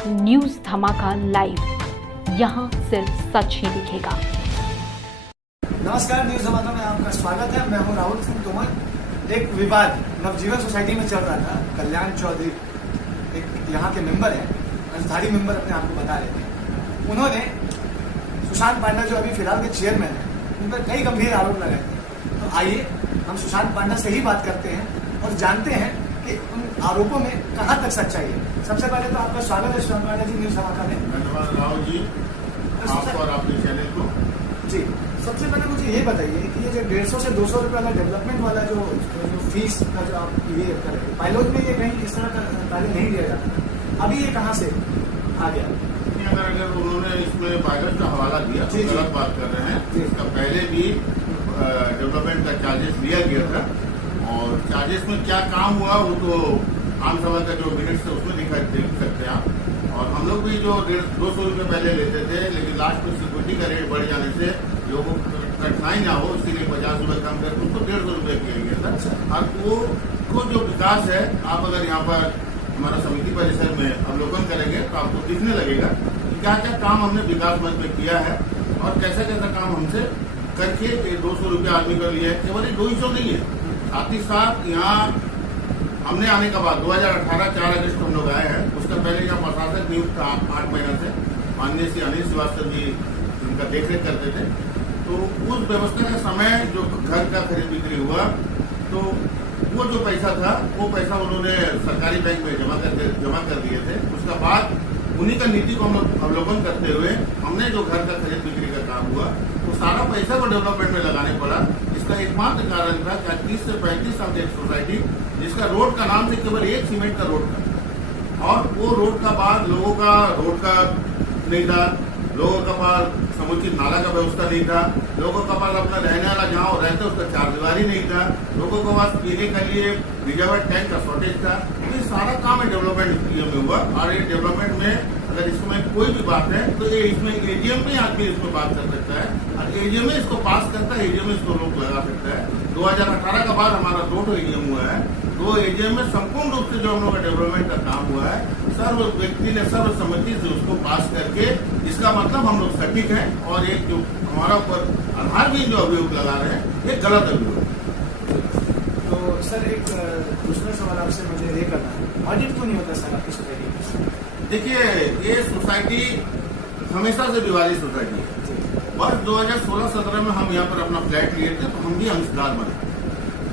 News धमाका live, यहाँ सिर्फ सच ही दिखेगा। नमस्कार, न्यूज धमाका में आपका स्वागत है। मैं हूं राहुल सिंह तोमर। एक विवाद नवजीवन सोसाइटी में चल रहा था। कल्याण चौधरी एक यहाँ के मेंबर हैं, अंशधारी मेंबर अपने आप को बता रहे थे। उन्होंने सुशांत पांडा जो अभी फिलहाल के चेयरमैन है, उन पर कई गंभीर आरोप लगाए थे। तो आइए हम सुशांत पांडा से ही बात करते हैं और जानते हैं कि उन आरोपों में कहाँ तक सच्चाई है। सबसे पहले तो आपका स्वागत है सुशांत पांडा जी न्यूज धमाका में। धन्यवाद राहुल जी, आपको और आपके चैनल को। जी, सबसे पहले मुझे ये बताइए कि ये जो 150 से 200 रुपये वाला डेवलपमेंट वाला जो फीस का जो आप ये कर रहे हैं, पायलट में ये कहीं इस तरह का कार्य नहीं दिया जाता, अभी ये कहाँ से आ गया? अगर उन्होंने इसमें पायलट का हवाला दिया तो गलत बात कर रहे हैं। इसका पहले भी डेवलपमेंट का चार्जेस लिया गया था और चार्जेस में क्या काम हुआ वो तो आम सभा का जो मिनट्स है उसमें देख सकते हैं आप। और हम लोग भी जो 200 रुपये पहले लेते थे, लेकिन लास्ट में सिक्योरिटी का रेट बढ़ जाने से लोगों को कठिनाई ना हो इसीलिए 50 रुपये कम करके उसको 150 रुपये किया गया था। और वो जो विकास है, आप अगर यहाँ पर हमारा समिति परिसर में अवलोकन करेंगे तो आपको दिखने लगेगा कि क्या क्या काम हमने विकास मद में किया है और कैसा कैसा काम हमसे करके 200 रुपये आदमी कर लिया है। केवल ये 200 नहीं है, साथ ही साथ यहाँ हमने आने के बाद 2018 4 अगस्त हम लोग आए हैं। उसका पहले यहाँ प्रशासक नियुक्त था 8 महीना से, माननीय श्री अनिल श्रीवास्तव जी उनका देखरेख करते थे। तो उस व्यवस्था का समय जो घर का खरीद बिक्री हुआ तो वो जो पैसा था वो पैसा उन्होंने सरकारी बैंक में जमा कर दिए थे। उसके बाद उन्हीं का नीति को हम लोग अवलोकन करते हुए हमने जो घर का खरीद बिक्री का काम हुआ तो सारा पैसा को डेवलपमेंट में लगाने पड़ा। इसका एकमात्र कारण था कि 30 से 35 साल की एक सोसाइटी जिसका रोड का नाम से केवल एक सीमेंट का रोड था और वो रोड का बाद लोगों का रोड का नहीं था, लोगों के पास समुचित नाला का व्यवस्था नहीं था, लोगों के पास अपना रहने वाला जहाँ रहते उसका चारदीवारी नहीं था, लोगों के पास पीने के लिए रिजर्वर टैंक का शॉर्टेज था। ये सारा काम है डेवलपमेंट में हुआ। और ये डेवलपमेंट में अगर इसमें कोई भी बात है तो ये इसमें एजीएम में आदमी इसमें बात कर सकता है और एजीएम में इसको पास करता है, एजीएम में इसको रोक लगा सकता है। 2018 का बाद हमारा 2 एजीएम हुआ है। 2 एजीएम में संपूर्ण रूप से जो हम लोग का डेवलपमेंट का काम हुआ है, सर्व व्यक्ति ने सर्वसम्मति से उसको पास करके, इसका मतलब हम लोग सटीक हैं। और एक जो हमारा ऊपर आधारहीन जो अभियोग लगा रहे हैं ये गलत अभियोग। तो सर एक दूसरा सवाल आपसे मुझे ये करना है, ऑडिट क्यों नहीं होता सर आपकी सोसाइटी में? देखिए, ये सोसाइटी हमेशा से विवादित सोसाइटी है। वर्ष 2016-17 में हम यहाँ पर अपना फ्लैट लिए थे तो हम भी अंशदार बने।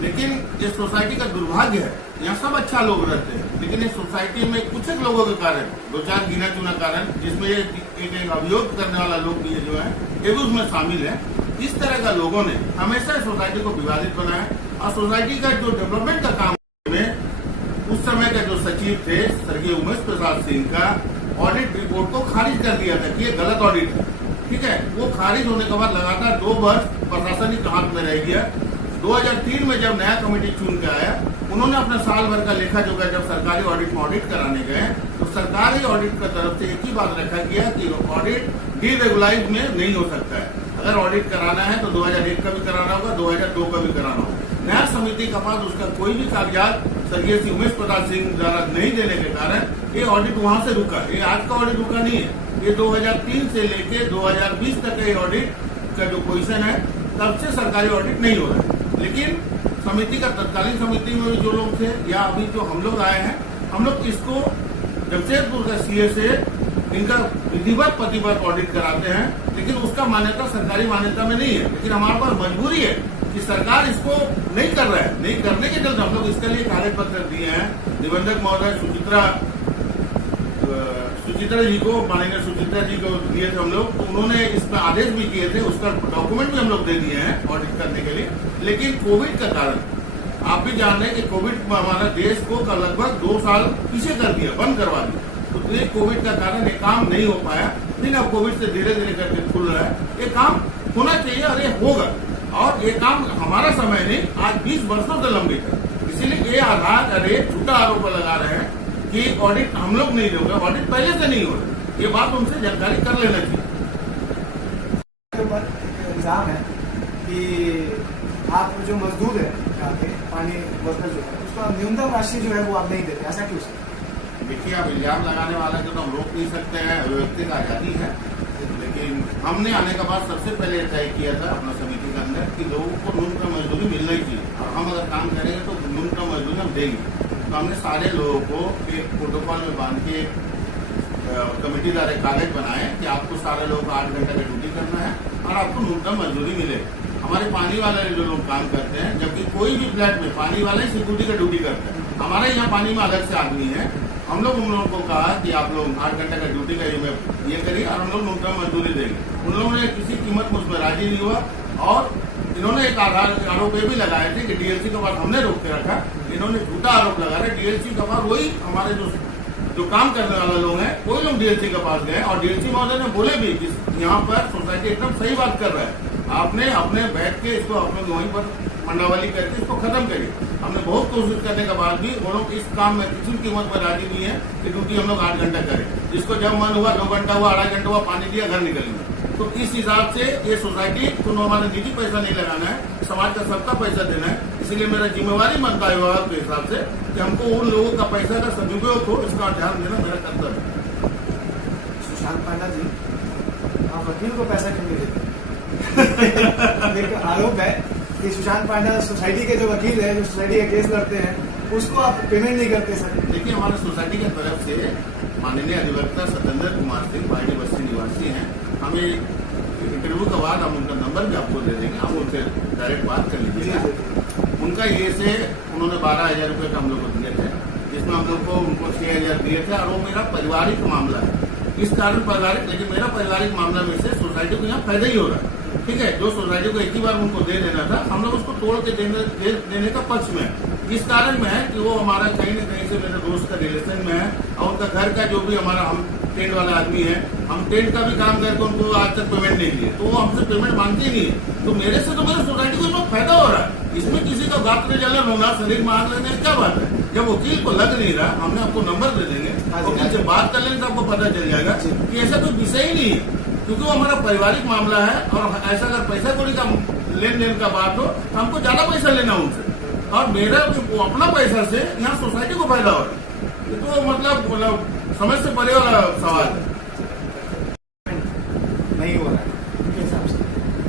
लेकिन ये सोसाइटी का दुर्भाग्य है, यहाँ सब अच्छा लोग रहते हैं, लेकिन इस सोसाइटी में कुछ एक लोगों के कारण, 2-4 गिना चुना कारण, जिसमें एक अभियोग करने वाला लोग भी जो है ये भी उसमें शामिल है। इस तरह का लोगों ने हमेशा सोसाइटी को विवादित बनाया और सोसाइटी का जो डेवलपमेंट का काम में उस समय का जो सचिव थे स्वर्गीय उमेश प्रसाद सिंह का ऑडिट रिपोर्ट को खारिज कर दिया था कि ये गलत ऑडिट है। ठीक है, वो खारिज होने के बाद लगातार 2 वर्ष प्रशासनिक हाथ में रह गया। 2003 में जब नया कमेटी चुन के आया, उन्होंने अपना साल भर का लेखा जोखा जब सरकारी ऑडिट में ऑडिट कराने गए तो सरकारी ऑडिट की तरफ से एक ही बात रखा गया कि ऑडिट डीरेगुलाइज में नहीं हो सकता है। अगर ऑडिट कराना है तो 2001 का भी कराना होगा, 2002 का भी कराना होगा। न्याय समिति के पास उसका कोई भी कागजात स्वर्गीय श्री उमेश प्रसाद सिंह द्वारा नहीं देने के कारण ये ऑडिट वहां से रुका। ये आज का ऑडिट रुका नहीं है, ये 2003 से लेके 2020 तक ये ऑडिट का जो पोजीशन है तब से सरकारी ऑडिट नहीं हो रहा है। लेकिन समिति का तत्कालीन समिति में भी जो लोग थे या अभी जो हम लोग आए हैं, हम लोग इसको जमशेदपुर का सीए से इनका विधिवत प्रतिबद्ध ऑडिट कराते हैं, लेकिन उसका मान्यता सरकारी मान्यता में नहीं है। लेकिन हमारे पास मजबूरी है कि सरकार इसको नहीं कर रहा है। नहीं करने के चलते हम लोग इसके लिए कागज पत्र दिए हैं। निबंधक महोदय सुचित्रा जी को, माननीय सुचित्रा जी को दिए थे हम लोग, तो उन्होंने इसमें आदेश भी किए थे, उसका डॉक्यूमेंट भी हम लोग दे दिए हैं ऑडिट करने के लिए। लेकिन कोविड का कारण आप भी जान रहे हैं कि कोविड हमारा देश को लगभग 2 साल पीछे कर दिया, बंद करवा दिया। तो ये कोविड का कारण ये काम नहीं हो पाया। लेकिन अब कोविड से धीरे धीरे करके खुल रहा है। ये काम होना चाहिए और ये होगा। और ये काम हमारा समय नहीं, आज 20 वर्षों से लंबित है। इसीलिए ये आधार अरे झूठा आरोप लगा रहे हैं कि ऑडिट हम लोग नहीं होगा, ऑडिट पहले से नहीं हो रहा। ये बात उनसे जानकारी कर लेना चाहिए। इल्जाम है कि आप जो मजदूर है यहाँ के पानी वर्कर जो है उसका न्यूनतम राशि जो है वो आप नहीं देते, ऐसा क्यों सर? देखिए, अब इल्जाम लगाने वाला को तो हम रोक नहीं सकते हैं, अभिव्यक्ति का आजादी है। लेकिन हमने आने के बाद सबसे पहले तय किया था अपना समिति के अंदर कि लोगों को न्यूनतम मजदूरी मिलना ही चाहिए, और हम अगर काम करेंगे तो न्यूनतम मजदूरी हम देंगे। तो हमने सारे लोगों को एक प्रोटोकॉल में बांध के कमेटी द्वारा कागज बनाए कि आपको सारे लोगों को 8 घंटे की ड्यूटी करना है और आपको न्यूनतम मजदूरी मिले। हमारे पानी वाले जो लोग काम करते हैं, जबकि कोई भी फ्लैट में पानी वाले सिक्योरिटी का ड्यूटी करते हैं, हमारे यहाँ पानी में अलग से आदमी है। हम लोग उन लोगों को कहा कि आप लोग 8 घंटे का ड्यूटी का ये करिए और हम लोग न्यूनतम मजदूरी देंगे। उन लोगों ने किसी कीमत में उसमें राजी नहीं हुआ, और इन्होंने एक आरोप ये भी लगाए थे कि डीएलसी के बाद हमने रोक के रखा। इन्होंने झूठा आरोप लगा रहे, डीएलसी के बाद वही हमारे जो काम करने वाले लोग हैं वही लोग डीएलसी के पास गए, और डीएलसी महोदय ने बोले भी कि यहाँ पर सोसाइटी एकदम सही बात कर रहा है, आपने अपने बैठ के इसको अपने वहीं पर मंडावाली करके इसको खत्म करिए। हमने बहुत कोशिश करने के बाद भी वो लोग इस काम में किसी कीमत पर राजी नहीं है कि ड्यूटी हम लोग 8 घंटा करें। जिसको जब मन हुआ 2 घंटा हुआ, 2.5 घंटा हुआ, पानी दिया, घर निकलेंगे। तो इस हिसाब से ये सोसाइटी को हमारा निजी पैसा नहीं लगाना है, समाज का सबका पैसा देना है। इसलिए मेरा जिम्मेवारी बनता है विभाग के हिसाब से कि हमको उन लोगों का पैसा का सदुपयोग हो, इसका ध्यान देना मेरा कर्तव्य है। सुशांत पांडा जी, आप वकील को पैसा क्यों नहीं देते? एक आरोप है कि सुशांत पांडा सोसाइटी के जो वकील है, जो सोसाइटी का केस लड़ते हैं, उसको आप पेमेंट नहीं करते सर। देखिए, हमारे सोसाइटी की तरफ से माननीय अधिवक्ता सत्येंद्र कुमार सिंह वाईडी बस्ती निवासी हैं, हमें इंटरव्यू के बाद हम उनका नंबर भी आपको दे देंगे, आप उनसे डायरेक्ट बात कर लीजिएगा। उनका ये से उन्होंने 12,000 रुपये का हम लोग को दिए थे, जिसमें हम लोग को उनको 6,000 दिए थे, और वो मेरा पारिवारिक मामला है। इस कारण पारिवारिक, लेकिन मेरा पारिवारिक मामला में से सोसाइटी को यहाँ फायदा ही हो रहा है। ठीक है, जो सोसाइटी को एक ही बार उनको दे देना था, हम लोग उसको तोड़ के देने का पक्ष में है। इस कारण में है कि वो हमारा कहीं न कहीं से मेरे दोस्त का रिलेशन में है, और उनका घर का जो भी हमारा, हम टेंट वाला आदमी है, हम टेंट का भी काम करके उनको आज तक पेमेंट नहीं दिए, तो वो हमसे पेमेंट मांगते ही नहीं है। तो मेरे से तो मेरे सोसाइटी को इसमें फायदा हो रहा है। इसमें किसी का गात्र जलन होना, शरीर में आग लगने क्या बात है? जब वकील को लग नहीं रहा, हमने आपको नंबर दे देंगे, वकील से बात कर लेंगे तो आपको पता चल जाएगा कि ऐसा कोई विषय ही नहीं है, क्योंकि वो हमारा पारिवारिक मामला है। और ऐसा अगर पैसा कौड़ी का लेन देन का बात हो तो हमको ज्यादा पैसा लेना उनसे, और मेरा वो अपना पैसा से यहाँ सोसाइटी को फायदा हो रहा है। ये तो मतलब समझ से परे वाला सवाल है। नहीं हो रहा है उनके हिसाब से,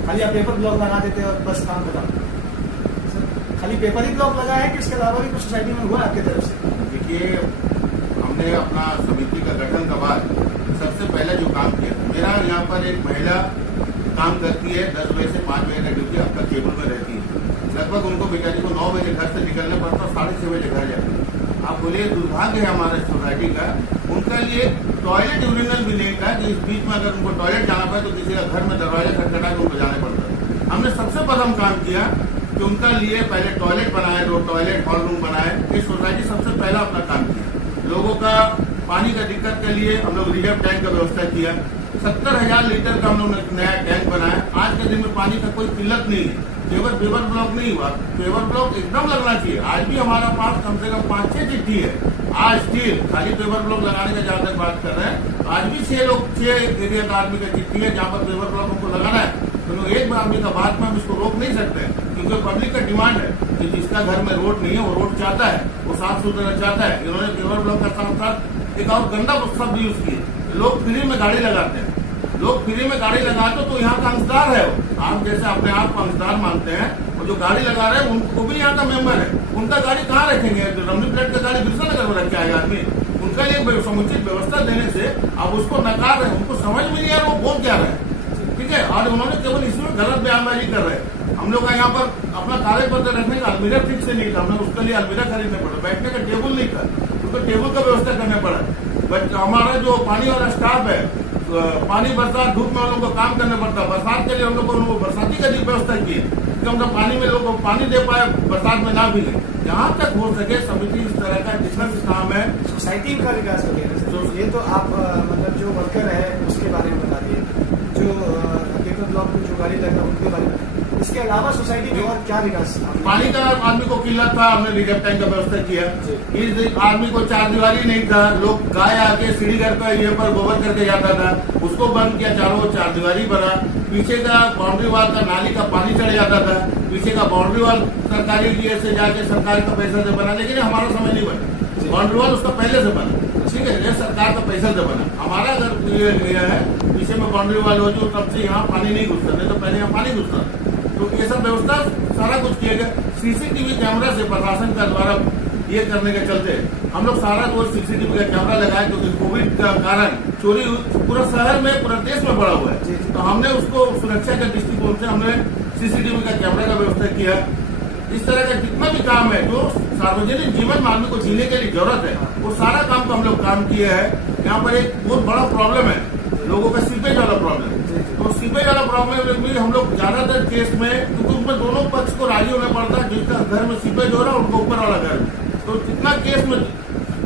खाली आप पेपर ब्लॉक लगा देते हैं और बस काम खत्म। खाली पेपर ही ब्लॉक लगा है कि इसके अलावा भी कुछ सोसाइटी में हुआ आपकी तरफ से? देखिए, हमने अपना समिति का गठन के बाद सबसे पहले जो काम किया, मेरा यहाँ पर एक महिला काम करती है, 10 बजे से 5 बजे का ड्यूटी आपका केबल में रहती है। लगभग उनको बेचारी को 9 बजे घर से निकलना पड़ता, 6:30 बजे घर जाती है। आप बोलिए, दुर्भाग्य है हमारे सोसाइटी का, उनका लिए टॉयलेट यूरिनल भी नहीं था कि इस बीच में अगर उनको टॉयलेट जाना पड़े तो किसी का घर में दरवाजा खटखटा के उनको जाना पड़ता है। हमने सबसे प्रथम काम किया कि उनका लिए पहले टॉयलेट बनाए, 2 टॉयलेट हॉल रूम बनाए। इस सोसाइटी सबसे पहला अपना काम किया। लोगों का पानी का दिक्कत के लिए हम लोग रिजर्व टैंक का व्यवस्था किया। 70,000 लीटर का हम लोग नया टैंक बनाया। आज के दिन में पानी का कोई किल्लत नहीं है। पेवर ब्लॉक नहीं हुआ, पेवर ब्लॉक एकदम लगना चाहिए। आज भी हमारा पास कम से कम 5-6 चिट्ठी है, आज स्टिल खाली पेवर ब्लॉक लगाने का जहाँ तक बात कर रहे हैं, आज भी 6 एरिया का आदमी का चिट्ठी है जहाँ पर पेवर ब्लॉक हमको लगाना है। तो एक आदमी का बात में हम इसको रोक नहीं सकते, क्योंकि पब्लिक का डिमांड है कि जिसका घर में रोड नहीं है वो रोड चाहता है, वो साफ सुथरा चाहता है। इन्होंने पेवर ब्लॉक का साथ साथ एक और गंदा शब्द यूज किए, लोग फ्री में गाड़ी लगाते हैं। लोग फ्री में गाड़ी लगाते तो यहाँ का अंशदार है, आप जैसे अपने आप को अंशदार मानते हैं, और जो गाड़ी लगा रहे हैं उनको भी यहाँ का मेंबर है। उनका गाड़ी कहाँ रखेंगे? रमनी प्लेट का गाड़ी बिरसा नगर में रख के आएगा आदमी। उनका लिए समुचित व्यवस्था देने से आप उसको नकार रहे हैं, उनको समझ में नहीं आ रहा वो बोल क्या रहे हैं। ठीक है, और उन्होंने केवल इसमें गलत बयानबाजी कर रहे हैं। हम लोग का यहाँ पर अपना कागज पत्र रखने का अलमीरा ठीक से नहीं था, हमने उसके लिए अलमीरा खरीदने पड़ा। बैठने का टेबल नहीं था, उसको टेबल का व्यवस्था करना पड़ा। बट हमारा जो पानी वाला स्टाफ है, पानी बरसात धूप में हम लोग को काम करना पड़ता है। बरसात के लिए हम लोग को बरसाती का व्यवस्था की है कि हम लोग पानी में लोग को पानी दे पाए, बरसात में ना भीगे। जहाँ तक हो सके समिति इस तरह का जितना भी काम है सोसाइटी का विकास हो गया। तो ये तो आप मतलब जो वर्कर है उसके बारे में बता दिए, जो पेपर ब्लॉक में जो गाड़ी लगा उनके बारे में। इसके अलावा सोसाइटी में और क्या विकास? पानी का आदमी को किल्लत था, हमने रिजर्व टैंक का व्यवस्था किया। इस आदमी को 4 दीवारी नहीं था, लोग गाय आके सीढ़ी घर पर ये पर गोबर करके जाता था, उसको बंद किया, चारों 4 दीवारी बना। पीछे का बाउंड्री वाल का नाली का पानी चढ़ जाता था, पीछे का बाउंड्री वाल सरकारी लिए से जाके सरकार का पैसा से बना, लेकिन हमारा समय नहीं बना। बाउंड्री वाल उसका पहले से बना। ठीक है, ये सरकार का पैसा से बना। हमारा अगर ये एरिया है, पीछे में बाउंड्री वाल हो जो, तब से यहाँ पानी नहीं घुसता, नहीं तो पहले यहाँ पानी घुसता। तो ये सब व्यवस्था सारा कुछ किया गया। सीसीटीवी कैमरा से प्रशासन का द्वारा ये करने के चलते हम लोग सारा रोज सीसीटीवी का कैमरा लगाए, क्योंकि कोविड का कारण चोरी पूरा शहर में, पूरा देश में बढ़ा हुआ है। तो हमने उसको सुरक्षा के दृष्टिकोण से हमने सीसीटीवी का कैमरा का व्यवस्था किया। इस तरह का जितना भी काम है जो सार्वजनिक जीवन में आदमी को जीने के लिए जरूरत है, वो सारा काम को हम लोग काम किए हैं। यहाँ पर एक बहुत बड़ा प्रॉब्लम है लोगों का, सीपेज वाला प्रॉब्लम। तो सीपेज वाला प्रॉब्लम में हम लोग ज्यादातर केस में, क्योंकि उसमें दोनों पक्ष को राजी होना पड़ता है, जिसका घर में सीपेज हो रहा है उनको ऊपर वाला घर में। तो जितना केस में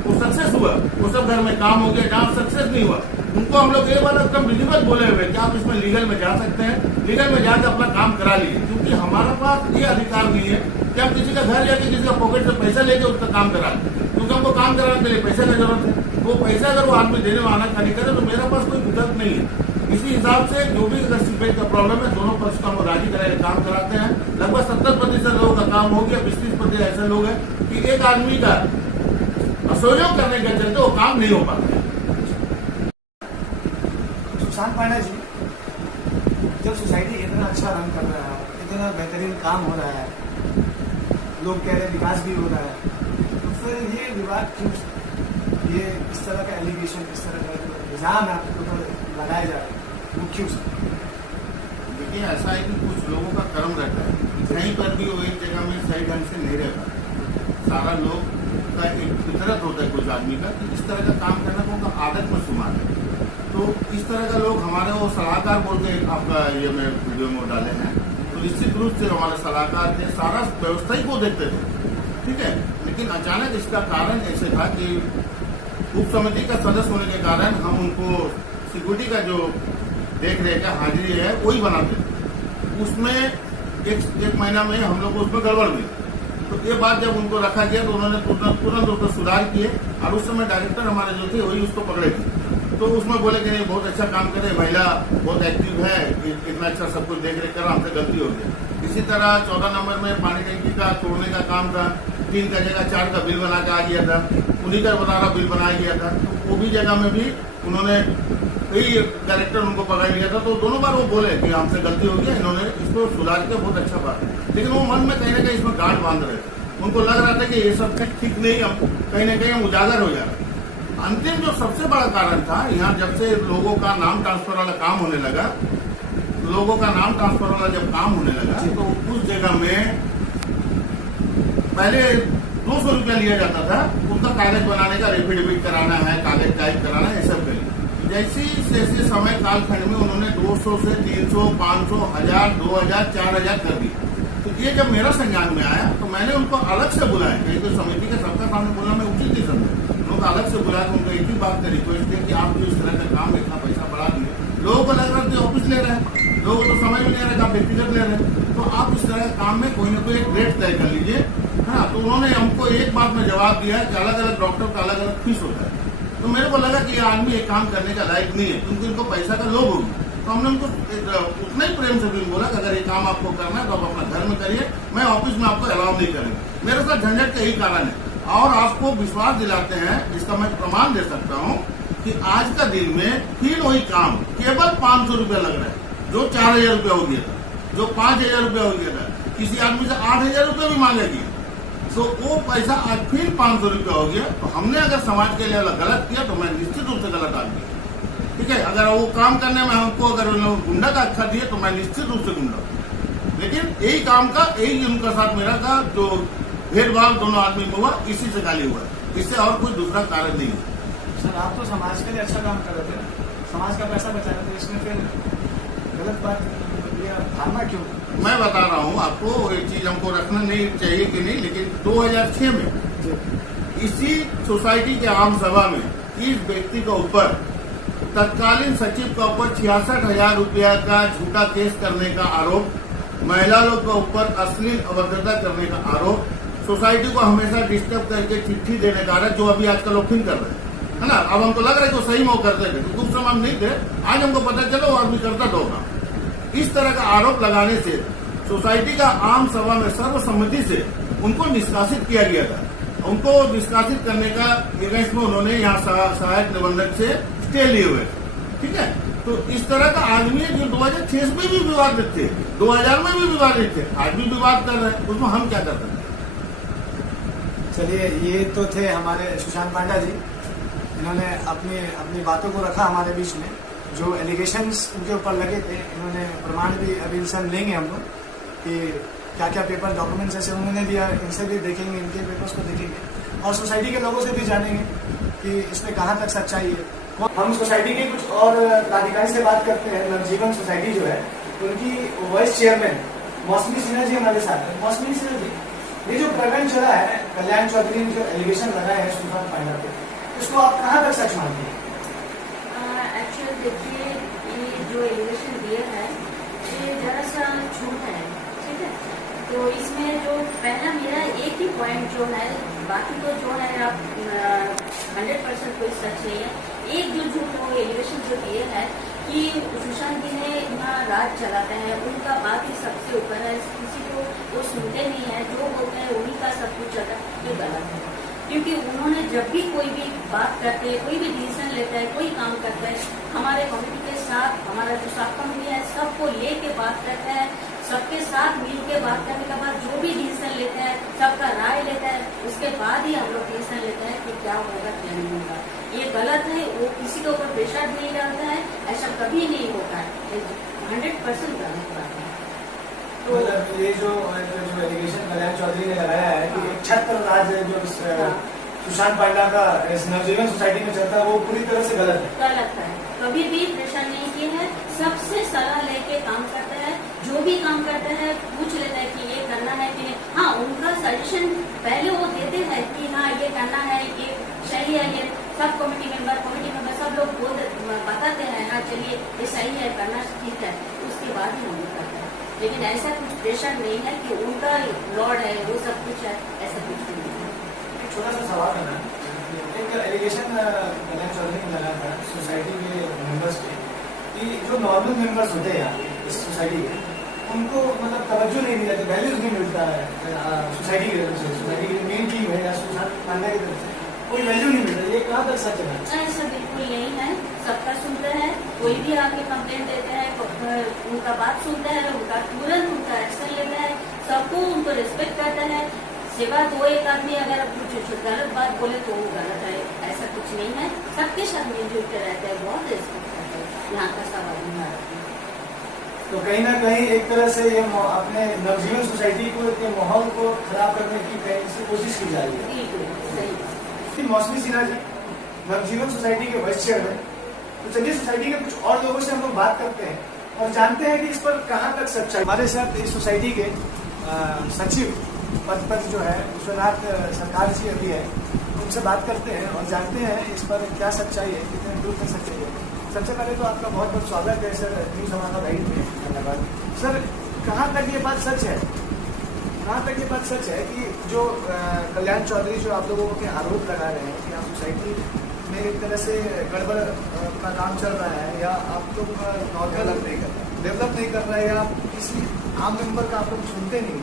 वो सक्सेस हुआ वो सब घर में काम हो गया। जहाँ सक्सेस नहीं हुआ उनको हम लोग ये वाला एकदम विधिवत बोले हुए कि आप इसमें लीगल में जा सकते हैं, लीगल में जाकर अपना काम करा लीजिए। क्योंकि हमारा पास ये अधिकार नहीं है कि हम किसी का घर जाके किसी का पॉकेट से पैसा लेके उसका काम करा लें, क्योंकि हमको काम कराने के लिए पैसे की जरूरत है। वो पैसा अगर वो आदमी देने में आनाकानी करे तो मेरा पास कोई विकल्प नहीं है। इसी हिसाब से जो भी अगर सीपेज का प्रॉब्लम है, दोनों पक्ष को हम राजी कराए काम कराते हैं। लगभग 70% लोगों का काम हो गया। 20-30% ऐसे लोग हैं कि एक आदमी का असहयोग करने के चलते वो काम नहीं हो पाता है। सुशांत पांडा जी, जब सोसाइटी इतना अच्छा रन कर रहा है, इतना बेहतरीन काम हो रहा है, लोग कह रहे हैं विकास भी हो रहा है, तो फिर ये विवाद क्यों, ये इस तरह का एलिगेशन, इस तरह का इल्जाम आपके ऊपर लगाए जा रहे हैं, वो क्यों? देखिए, ऐसा है कि कुछ लोगों का कर्म रहता है, कहीं पर भी वो एक जगह में सही ढंग से नहीं रहता। सारा लोग का एक फितरत होता है कुछ आदमी का कि इस तरह का काम करना को उनका आदत में शुमार है। तो इस तरह का लोग हमारे वो सलाहकार बोलते हैं, आपका ये मैं वीडियो में डाले हैं, तो निश्चित रूप से हमारे सलाहकार थे, सारा व्यवस्था ही को देखते थे, ठीक है। लेकिन अचानक इसका कारण ऐसे था कि उप समिति का सदस्य होने के कारण हम उनको सिक्योरिटी का जो देख रेख का हाजिरी है वही बनाते थे। उसमें एक महीना में हम लोग को उसमें गड़बड़ हुई। तो ये बात जब उनको रखा गया तो उन्होंने तुरंत उसको सुधार किए, और उस समय डायरेक्टर हमारे जो थे वही उसको पकड़े थे। तो उसमें बोले कि नहीं, बहुत अच्छा काम करे, महिला बहुत एक्टिव है, इतना अच्छा सब कुछ देख रेख कर, हमसे गलती हो गई। इसी तरह 14 नंबर में पानी टंकी का तोड़ने का काम था, 3 का जगह 4 का बिल बना के आ गया था, उन्हीं का बता रहा बिल बनाया गया था। तो वो भी जगह में भी उन्होंने कई डायरेक्टर उनको पकड़ लिया था। तो दोनों बार वो बोले कि हमसे गलती हो गई, इन्होंने इसको सुधार के बहुत अच्छा बात है। लेकिन वो मन में कहीं ना कहीं इसमें गांठ बांध रहे थे। उनको लग रहा था कि ये सब ठीक नहीं, हम कहीं ना कहीं हम उजागर हो जा रहे। अंतिम जो सबसे बड़ा कारण था, यहाँ जब से लोगों का नाम ट्रांसफर वाला काम होने लगा, लोगों का नाम ट्रांसफर वाला जब काम होने लगा, तो उस जगह में पहले 200 रुपया लिया जाता था उनका कागज बनाने का, एफिडेविट कराना है, कागज टाइप कराना है, सब के लिए। जैसे समय कालखंड में उन्होंने 200 से 300, 500, 1000, 2000, 4000 कर दी। तो ये जब मेरा संज्ञान में आया तो मैंने उनको अलग से बुलाया, कहीं तो समिति के सबका सामने बोलना मैं उचित नहीं समझा। उनको अलग से बुलाया तो उनको एक ही बात का रिक्वेस्ट है कि आप जो इस तरह का काम इतना पैसा बढ़ा दिए, लोगों को लग रहा है ऑफिस ले रहे हैं, लोगों को तो समझ में नहीं आ रहा आप व्यक्तिगत ले रहे हैं, तो आप इस तरह के काम में कोई ना कोई एक रेट तय कर लीजिए। हाँ, तो उन्होंने हमको एक बात में जवाब दिया कि अलग अलग डॉक्टर का अलग अलग फीस होता है। तो मेरे को लगा कि ये आदमी एक काम करने का लायक नहीं है, क्योंकि इनको पैसा का लोभ होगी। तो हमने उनको उतना ही प्रेम से भी बोला कि अगर ये काम आपको करना है तो आप अपना घर में करिए, मैं ऑफिस में आपको अलाउ नहीं करेंगे। मेरे साथ झंझट का यही कारण है। और आपको विश्वास दिलाते हैं, इसका मैं प्रमाण दे सकता हूँ कि आज का दिन में फिर वही काम केवल 500 रुपया लग रहा है, जो 4000 रुपया हो गया था, जो 5000 रुपया हो गया था, किसी आदमी से 8000 रुपया भी मांगा गया, तो वो पैसा आज फिर 500 रुपया हो गया। तो हमने अगर समाज के लिए गलत किया तो मैं निश्चित रूप से गलत आदमी, ठीक है। अगर वो काम करने में हमको अगर गुंडा का अच्छा दिए तो मैं निश्चित रूप से गुंडा, लेकिन यही काम का यही उनका साथ मेरा का जो भेदभाव दोनों आदमी में हुआ, इसी से गाली हुआ, इससे और कोई दूसरा कारण नहीं है। सर, आप तो समाज के लिए अच्छा काम कर रहे थे, समाज का पैसा बचा रहे थे, इसमें फिर गलत बात धारणा क्यों? मैं बता रहा हूँ आपको, ये चीज हमको रखना नहीं चाहिए कि नहीं, लेकिन 2006 में इसी सोसाइटी के आम सभा में इस व्यक्ति के ऊपर तत्कालीन सचिव का ऊपर 66,000 रुपया का झूठा केस करने का आरोप, महिला लोग के ऊपर अश्लील अभद्रता करने का आरोप, सोसाइटी को हमेशा डिस्टर्ब करके चिट्ठी देने का आरोप, जो अभी आजकल लोग कर रहे हैं ना। अब हमको लग रहा है कि सही में वो करते थे, तो उस समय हम नहीं थे, आज हमको पता चला वो आदमी करता तो होगा। इस तरह का आरोप लगाने से सोसाइटी का आम सभा में सर्वसम्मति से उनको निष्कासित किया गया था। उनको निष्कासित करने का अगेंस्ट में उन्होंने यहाँ सहायक निबंधक से स्टे लिए हुए, ठीक है। तो इस तरह का आदमी है जो 2006 में भी विवादित थे, 2000 में भी विवादित थे, आज भी विवाद कर रहे हैं, उसमें हम क्या कर सकते हैं। चलिए, ये तो थे हमारे सुशांत पांडा जी। इन्होंने अपनी अपनी बातों को रखा हमारे बीच में। जो एलिगेशंस उनके ऊपर लगे थे, इन्होंने प्रमाण भी अभी इनसे हम लेंगे हम लोग कि क्या क्या पेपर डॉक्यूमेंट्स ऐसे उन्होंने दिया, इनसे भी देखेंगे, इनके पेपर्स को देखेंगे और सोसाइटी के लोगों से भी जानेंगे कि इसमें कहाँ तक सच्चाई है। हम सोसाइटी के कुछ और पदाधिकारी से बात करते हैं। नवजीवन सोसाइटी जो है, उनकी वाइस चेयरमैन मौसमी सिन्हा जी हमारे साथ है। मौसमी सिन्हा जी, ये जो प्रकरण चला है कल्याण चौधरी ने जो एलिगेशन लगाए हैं सुशांत पांडा पे, इसको आप कहाँ तक सच मानते हैं? एक्चुअली देखिए, ये जो एलिगेशन दिया है ये जरा सा झूठ है, ठीक है। तो इसमें जो पहला मेरा एक ही पॉइंट जो है, बाकी तो जो है आप 100% कोई सच नहीं है। एक जो झूठ वो एलिगेशन जो दिए है कि सुशांत जी ने यहाँ राज चलाते हैं, उनका बात ही सबसे ऊपर है, किसी को वो सुनते नहीं है, जो बोलते हैं उन्हीं का सब कुछ चलता है, ये गलत है। क्योंकि उन्होंने जब भी कोई भी बात करते हैं, कोई भी डिसीजन लेता है, कोई काम करता है, हमारे कमेटी के साथ हमारा जो सब कमेटी है सबको लेके बात करता है, सबके साथ मिल के बात करने के बाद जो भी डिसीजन लेता है सबका राय लेता है, उसके बाद ही हम लोग डिसीजन लेते हैं कि क्या होगा क्या नहीं होगा। ये गलत है, वो किसी के ऊपर प्रेशर नहीं डालता है, ऐसा कभी नहीं होता है, 100% गलत बात है। तो मतलब ये जो एलिगेशन कल्याण चौधरी ने लगाया है कि एक छत्र राज जो सुशांत पांडा का इस नवजीवन सोसाइटी में चलता है, वो पूरी तरह से गलत है। गलत है, कभी भी प्रेशर नहीं किया है, सबसे सलाह लेके काम करता है, जो भी काम करता है पूछ लेता है कि ये करना है कि नहीं। हाँ, उनका सजेशन पहले वो देते हैं कि हाँ ये करना है, ये सही है, ये सब कमेटी मेंबर सब लोग बताते हैं हाँ चलिए ये सही है, करना ठीक है, उसके बाद ही हम लोग करते हैं। लेकिन ऐसा कुछ प्रेशर नहीं है कि उनका लॉर्ड है वो सब कुछ है, ऐसा कुछ नहीं है। एक छोटा सा सवाल है ना, एक एलिगेशन कल्याण चौधरी ने लगाया था सोसाइटी के मेंबर्स पे कि जो नॉर्मल मेंबर्स होते हैं यहाँ इस सोसाइटी के, उनको मतलब तवज्जो नहीं दी जाती, वैल्यूज नहीं मिलता है सोसाइटी की तरफ से, सोसाइटी की मेन टीम है या सुशांत पांडा की तरफ से कोई वैल्यू नहीं मिलता। ये कहाँ तक सच है? ऐसा बिल्कुल नहीं है, सबका सुनते हैं, कोई भी आके कंप्लेंट देते हैं, उनका बात सुनते हैं, उनका तुरंत उनका एक्शन लेता है, सबको उनको रिस्पेक्ट करता है। सिवा दो एक आदमी अगर कुछ गलत बात बोले तो वो गलत है, ऐसा कुछ नहीं है, सबके साथ मिलजुल के रहते हैं, बहुत रिस्पेक्ट करते हैं यहाँ का सब आदमी। तो कहीं ना कहीं एक तरह से ये अपने नवजीवन सोसाइटी को के माहौल को खराब करने की कहीं से कोशिश की जा रही है। बिल्कुल सही। मौसमी सिन्हा जी नवजीवन सोसाइटी के वाइस चेयरमैन, तो चलिए सोसाइटी के कुछ और लोगों से हम लोग बात करते हैं और जानते हैं कि इस पर कहाँ तक सच्चाई। हमारे साथ इस सोसाइटी के सचिव पद पर जो है विश्वनाथ सरकार जी अभी है, उनसे बात करते हैं और जानते हैं इस पर क्या सच्चाई है, कितने दूर तक सच्चाई है। सबसे पहले तो आपका बहुत बहुत स्वागत है सर न्यूज हमारा राइट में। धन्यवाद सर। कहाँ तक ये बात सच है, कहाँ तक ये बात सच है कि जो कल्याण चौधरी जो आप लोगों के आरोप लगा रहे हैं कि आप सोसाइटी में एक तरह से गड़बड़ का काम चल रहा है या आप लोग नॉर्मल डेवलप नहीं कर रहे हैं या किसी आम मेंबर का आप लोग सुनते नहीं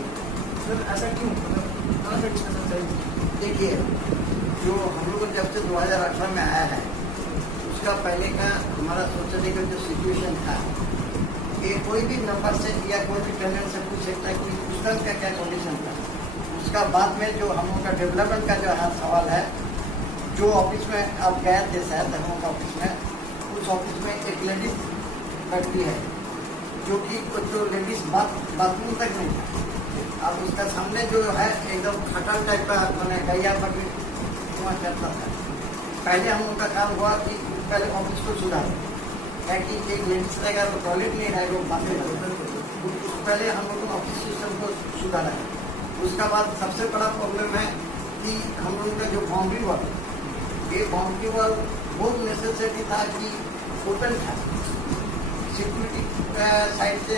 सर, ऐसा क्यों? मतलब कहाँ तक इसमें सच्चाई? देखिए, जो हम लोग जब से 2018 में आया है उसका पहले का हमारा सोचने का जो सिचुएशन था, ये कोई भी नंबर से या कोई भी टेंडेंट से पूछ सकता है कि पुस्तक का क्या कंडीशन था। उसका बाद में जो हम लोग का डेवलपमेंट का जो है सवाल है, जो ऑफिस में आप गए थे शायद हम लोग ऑफिस में, उस ऑफिस में एक लेडीज बैठती है जो कि जो लेडीज बाथरूम तक नहीं था। अब उसका सामने जो है एकदम खटल टाइप का मैंने गैया बकरी वहाँ चलता था। पहले हम लोग का काम हुआ कि पहले ऑफिस को सुधार, ताकि एक लेडीज रहेगा तो टॉयलेट नहीं है, लोग बातें पहले हम लोग ऑफिस सिस्टम को सुधारा है। उसका बाद सबसे बड़ा प्रॉब्लम है कि हम लोग का जो बाउंड्री वॉल, ये बाउंड्री वॉल बहुत नेसेसरी था कि ओपन था, सिक्योरिटी साइड से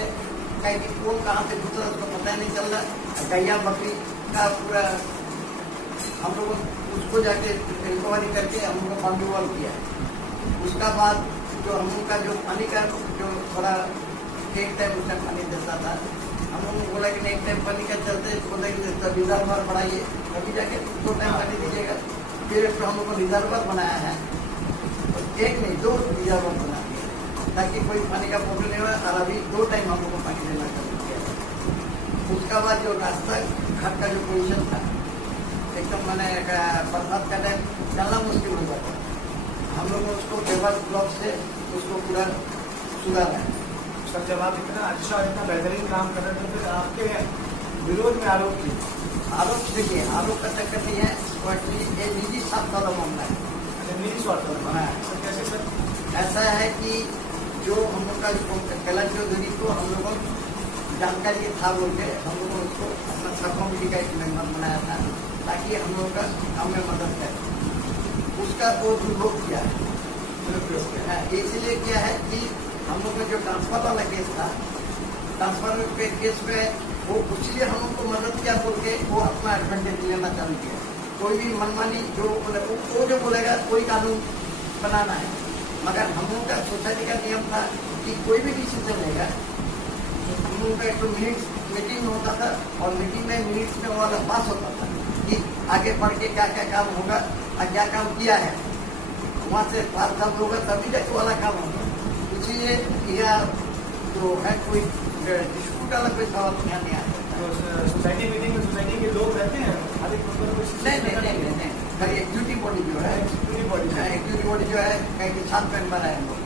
कहीं कौन कहाँ से दूसरा उसको पता नहीं चल रहा। गैया बकरी का पूरा हम लोग उसको जाके इंक्वायरी करके हम लोग का बाउंड्री वॉल किया। उसका बाद जो हम लोग का जो पानी का जो थोड़ा एक टाइम उसका पानी देता था, हम लोगों को बोला कि नहीं, एक टाइम पानी का चलते बोला कि रिजर्वर बढ़ाइए, अभी जाके 2 टाइम पानी दीजिएगा। फिर हम लोग को रिजर्वर बनाया है, और 1 नहीं 2 रिजर्वर बना दिया ताकि कोई पानी का प्रॉब्लम नहीं हो। और अभी 2 टाइम हम लोग को पानी देना चालू किया। उसका बाद जो रास्ता घाट का जो पोजिशन था एकदम मैंने बरसात का टाइम चलना मुश्किल हो जाता, हम लोग उसको टेबल ब्लॉक से उसको पूरा सुधारा है। सर जब आप इतना अच्छा और इतना बेहतरीन काम कर रहे थे, फिर आपके विरोध में आरोप की। आरोप देखिए, आरोप का चक्कर नहीं है, वो एक्चुअली ये निजी स्वार्थ वाला मामला है। अच्छा, निजी स्वार्थ वाला हाँ। सर कैसे सर? ऐसा है कि जो हम लोग का कैलाश चौधरी को हम लोगों को जानकारी था बोल के हम लोगों ने उसको अपना सब कमेटी का एक मेंबर बनाया था ताकि हम लोग का काम में मदद करे। उसका वो दुरुपयोग किया है। दुरुपयोग किया है। इसलिए क्या है कि हम लोग का जो ट्रांसफर वाला केस था, ट्रांसफर के केस में वो इसलिए हम लोग को मदद किया बोल के वो अपना एडवांटेज लेना चालू किया। कोई भी मनमानी जो वो जो बोलेगा कोई कानून बनाना है, मगर हम लोग का सोसाइटी का नियम था कि कोई भी डिसीजन लेगा, हम लोगों का एक मिनट्स मीटिंग होता था और मीटिंग में मिनट्स में वाला पास होता था कि आगे बढ़ के क्या क्या काम होगा और क्या काम किया है, वहाँ से पास जब होगा तभी जाके वाला काम होगा। इसलिए यह जो है कोई डिस्प्यूट वाला कोई सवाल यहाँ नहीं आता। तो सोसाइटी मीटिंग में सोसाइटी के लोग रहते हैं, अधिक नहीं, खाली एग्जीक्यूटिव बॉडी जो है, एग्जीक्यूटिव बॉडी जो है कहीं के 7 मेंबर है, हम लोग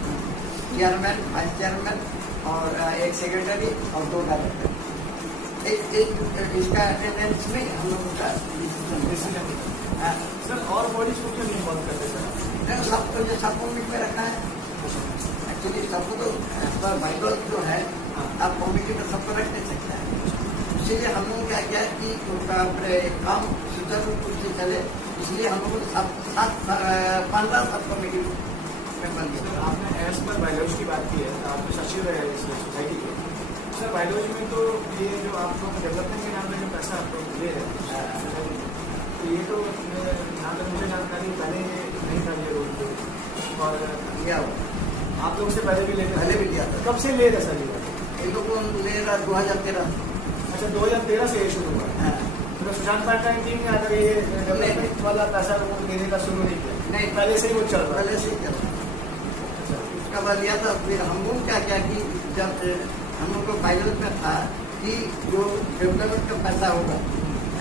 चेयरमैन, वाइस चेयरमैन और एक सेक्रेटरी और 2 डायरेक्टर। एक इसका अटेंडेंस में हम लोगों का डिसीजन। सर और बॉडीज को क्यों नहीं इन्वॉल्व करते सर? सबको जो सबको मीट में रखना है, एक्चुअली सबको तो बाइबल जो है आप कमेटी में सबको रख नहीं सकता है। इसीलिए हम लोग क्या किया कि अपने काम सुचारू रूप से चले, इसलिए हम लोगों ने 15 सब कमेटी मेंबर किया। सर आपने एज पर बायोलॉजी की बात की है, आप तो सचिव है इस सोसाइटी के। सर बायोलॉजी में तो ये जो आप लोग डेवलपमेंट के नाम में जो पैसा आप लोग ले रहे हैं, तो ये तो जहाँ तक मुझे जानकारी पहले ये नहीं था ये रोड, और लिया आप लोग से पहले भी लेते पहले भी लिया था। कब से ले रहे सर ये? इन लोगों ने ले रहा 2013। अच्छा 2013 से ये शुरू हुआ है। तो सुशांत पाटकर टीम ने आकर ये डेवलपमेंट वाला पैसा लोगों को देने का शुरू नहीं किया? नहीं, पहले से ही वो चल रहा है। पहले से ही चल रहा है। उसका बाद लिया था। फिर हम लोग क्या किया कि जब हम लोग को बायोलॉजी में था कि जो डेवलपमेंट का पैसा होगा,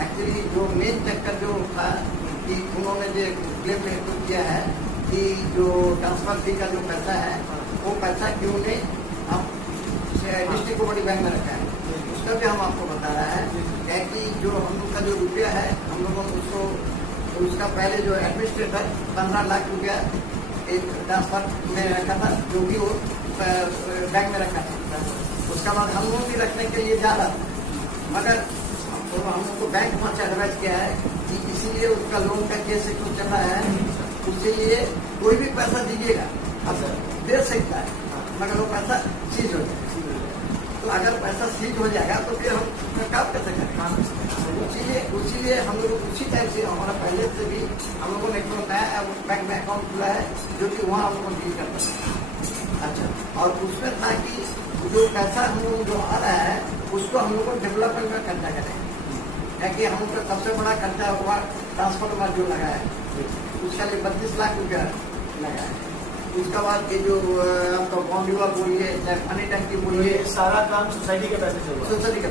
एक्चुअली जो मेन चक्कर जो था कि उन्होंने जो क्लेम किया है कि जो ट्रांसफर फी का जो पैसा है वो पैसा क्यों नहीं हम डिस्ट्रिक्ट कोऑपरेटिव बैंक में रखा है, उसका भी हम आपको बता रहा है। क्या कि जो हम लोग का जो रुपया है हम लोगों ने उसको उसका पहले जो एडमिनिस्ट्रेटर 15 लाख रुपया एक ट्रांसफर में रखा था, जो भी वो बैंक में रखा था। उसका बाद हम लोग भी रखने के लिए जा रहा था, मगर तो हम लोग को बैंक वहाँ से एडवाइस किया है कि इसीलिए उसका लोन का केस कुछ चल रहा है, उसके लिए कोई भी पैसा दीजिएगा अब दे सकता है, मगर वो पैसा सीज हो जाए। तो अगर पैसा सीज हो जाएगा तो फिर हम काम कैसे करें? उसीलिए हम लोग उसी टाइप से हमारा पहले से भी हम लोगों ने एक नया बैंक में अकाउंट खुला है जो कि वहाँ हम लोग डील करते हैं। अच्छा, और उसमें था कि जो पैसा हम लोग जो आ रहा है उसको हम लोग को डेवलपमेंट में खर्चा करें, क्योंकि हम लोग का सबसे बड़ा खर्चा हुआ ट्रांसफार्मर जो लगा है, उसका लिए 32 लाख रुपया लगा है। उसका बाद ये जो आपका बॉन्डुआ बोलिए चाहे पानी टंकी बोलिए, सारा काम सोसाइटी के पैसे चल रहा है। सोसाइटी का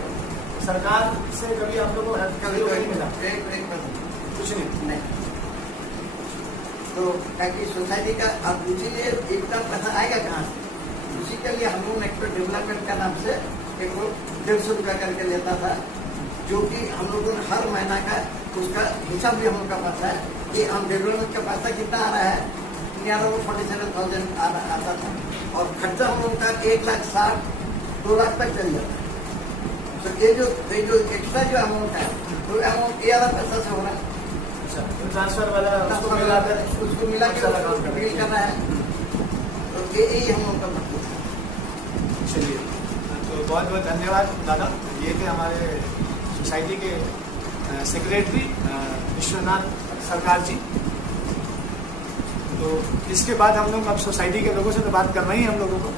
सरकार से कभी आप लोगों को कभी नहीं मिला? एक कुछ नहीं। तो ताकि सोसाइटी का अब इसीलिए इतना पैसा आएगा कहाँ से? उसी के लिए हम लोग एक डेवलपमेंट का नाम से एक 150 रुपया करके लेता था, जो कि हम लोगों ने हर महीना का उसका हिसाब भी हम लोग का पास है कि हम डेवलपमेंट का पैसा कितना आ रहा है। 47,000 आता था और खर्चा हम लोग का 1,60,000 2 लाख तक चल जाता है। तो ये जो एक्स्ट्रा जो अमाउंट है तो अमाउंट ये वाला पैसा से हो रहा है। ट्रांसफर वाला उसको मिला के डील करना है, तो यही हम लोग का मतलब है। चलिए, तो बहुत बहुत धन्यवाद दादा। ये थे हमारे सोसाइटी के सेक्रेटरी विश्वनाथ सरकार जी। तो इसके बाद हम लोग अब सोसाइटी के लोगों से तो बात करना ही हम लोगों को,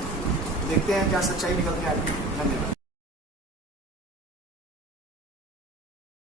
देखते हैं क्या सच्चाई निकल के आती है। धन्यवाद।